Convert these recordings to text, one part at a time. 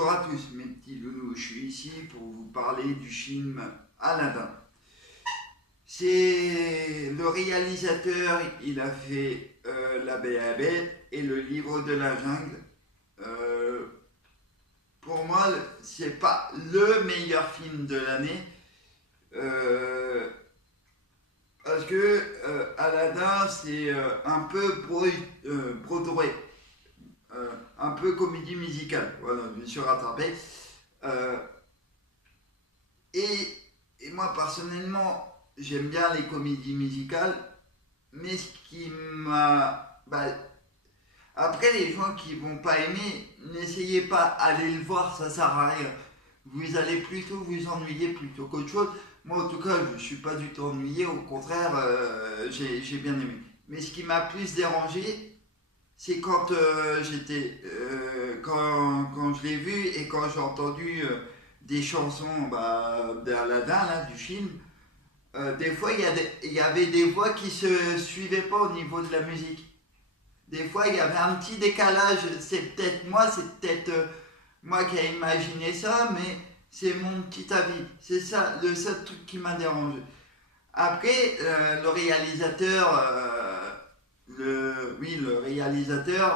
Bonjour à tous mes petits loulous, je suis ici pour vous parler du film Aladdin. C'est le réalisateur, il a fait La Belle et la Bête et le Livre de la Jungle. Euh, pour moi, c'est pas le meilleur film de l'année euh, parce que Aladdin c'est un peu Broadway, un peu comédie musicale. Voilà, je me suis rattrapé. Euh, Et, et moi personnellement, j'aime bien les comédies musicales, mais ce qui m'a... après, les gens qui vont pas aimer, n'essayez pas d'aller le voir, ça sert à rien. Vous allez plutôt vous ennuyer plutôt qu'autre chose. Moi, en tout cas, je suis pas du tout ennuyé, au contraire, j'ai bien aimé. Mais ce qui m'a plus dérangé, c'est quand quand je l'ai vu et quand j'ai entendu des chansons d'Aladin, là, du film. Des fois, il y avait des voix qui se suivaient pas au niveau de la musique. Des fois, il y avait un petit décalage. C'est peut-être moi qui ai imaginé ça, mais c'est mon petit avis. C'est ça le seul truc qui m'a dérangé. Après, le réalisateur, oui, le réalisateur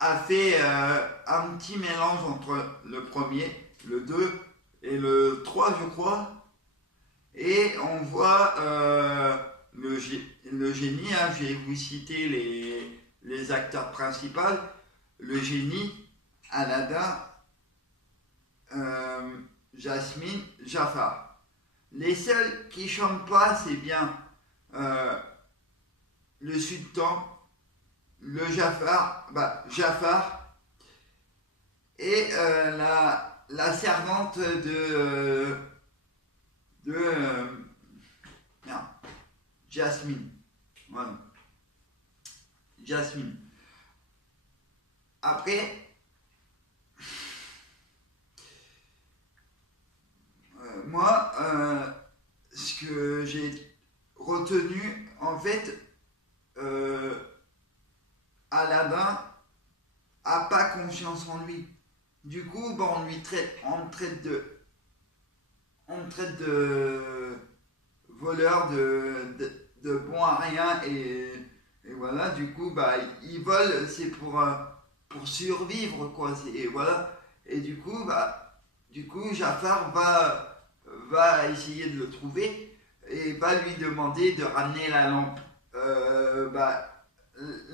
a fait un petit mélange entre le premier, le 2 et le 3 je crois. Et on voit le génie, hein, je vais vous citer les acteurs principaux. Le génie, Aladdin, Jasmine, Jafar. Les seuls qui chantent pas, c'est bien euh, le sultan, le Jafar et la servante de merde, Jasmine. Voilà, Jasmine. Après, moi, ce que j'ai retenu, en fait, euh, Aladdin a pas confiance en lui. Du coup, bon, on le traite de voleur, de bon à rien et voilà. Du coup, ils volent, c'est pour survivre quoi. Et voilà. Et du coup, Jafar va essayer de le trouver et va lui demander de ramener la lampe.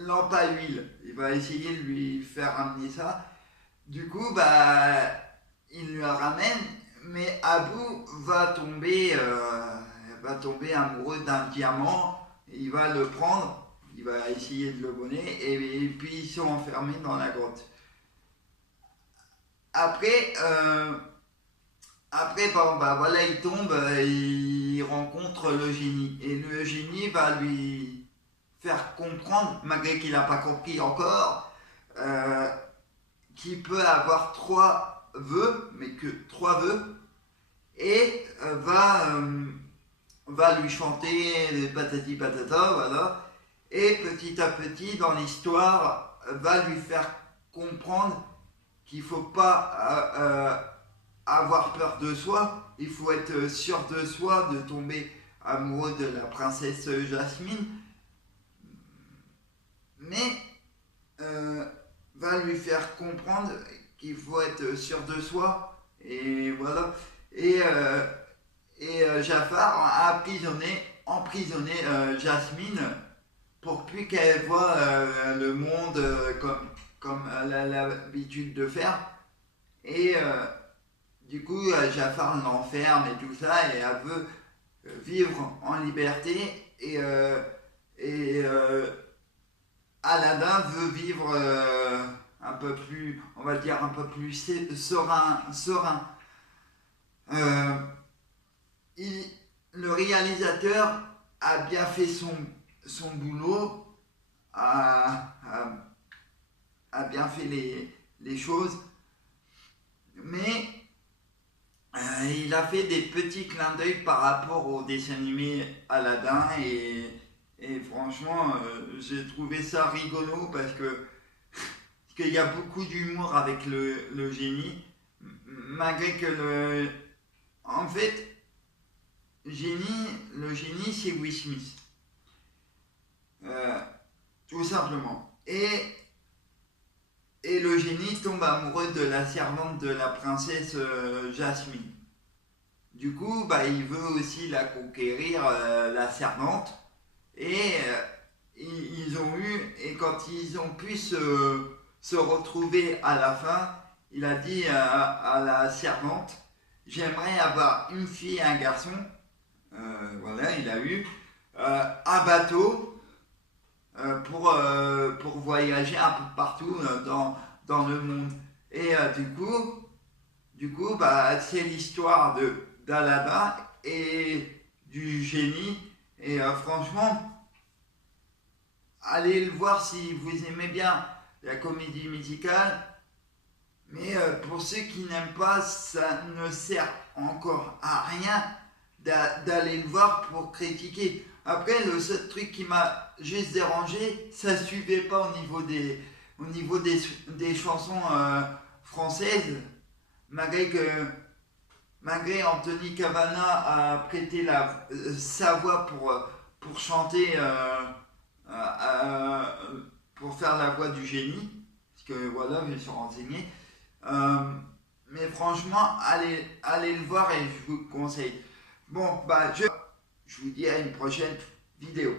Lampe à huile. Il va essayer de lui faire ramener ça. Du coup, il lui ramène, mais Abu va tomber amoureux d'un diamant. Il va le prendre, il va essayer de le voler, et puis ils sont enfermés dans la grotte. Après, voilà, il tombe, il rencontre le génie, et le génie va lui faire comprendre, malgré qu'il n'a pas compris encore, euh, qu'il peut avoir trois vœux, mais que trois vœux, et va lui chanter les patati patata, voilà, et petit à petit dans l'histoire va lui faire comprendre qu'il ne faut pas avoir peur de soi, il faut être sûr de soi, de tomber amoureux de la princesse Jasmine, mais euh, va lui faire comprendre qu'il faut être sûr de soi, et voilà. Et, euh, Jafar a emprisonné Jasmine pour plus qu'elle voit le monde comme elle a l'habitude de faire. Et du coup, Jafar l'enferme et tout ça, et elle veut vivre en liberté. Et Aladdin veut vivre un peu plus, on va dire, un peu plus serein. Euh, il- le réalisateur a bien fait son boulot, a, a bien fait les choses, mais il a fait des petits clins d'œil par rapport au dessin animé Aladdin et franchement j'ai trouvé ça rigolo parce que qu'il y a beaucoup d'humour avec le génie, malgré que en fait, le génie c'est Will Smith, Euh, tout simplement. Et le génie tombe amoureux de la servante de la princesse Jasmine. Du coup, bah, il veut aussi la conquérir, la servante. Et ils ont eu, et quand ils ont pu se retrouver à la fin, il a dit à la servante, j'aimerais avoir une fille et un garçon. Voilà, il a eu un bateau pour voyager un peu partout dans le monde. Et du coup, bah, c'est l'histoire d'Aladin et du génie. Et franchement, allez le voir si vous aimez bien la comédie musicale. Mais pour ceux qui n'aiment pas, ça ne sert encore à rien d'aller le voir pour critiquer. Après, le seul truc qui m'a juste dérangé, ça suivait pas au niveau des chansons françaises, malgré que malgré Anthony Cavana a prêté sa voix pour chanter, euh, pour faire la voix du génie, parce que voilà, je me suis renseigné. Euh, mais franchement, allez le voir et je vous conseille. Bon, bah, je vous dis à une prochaine vidéo.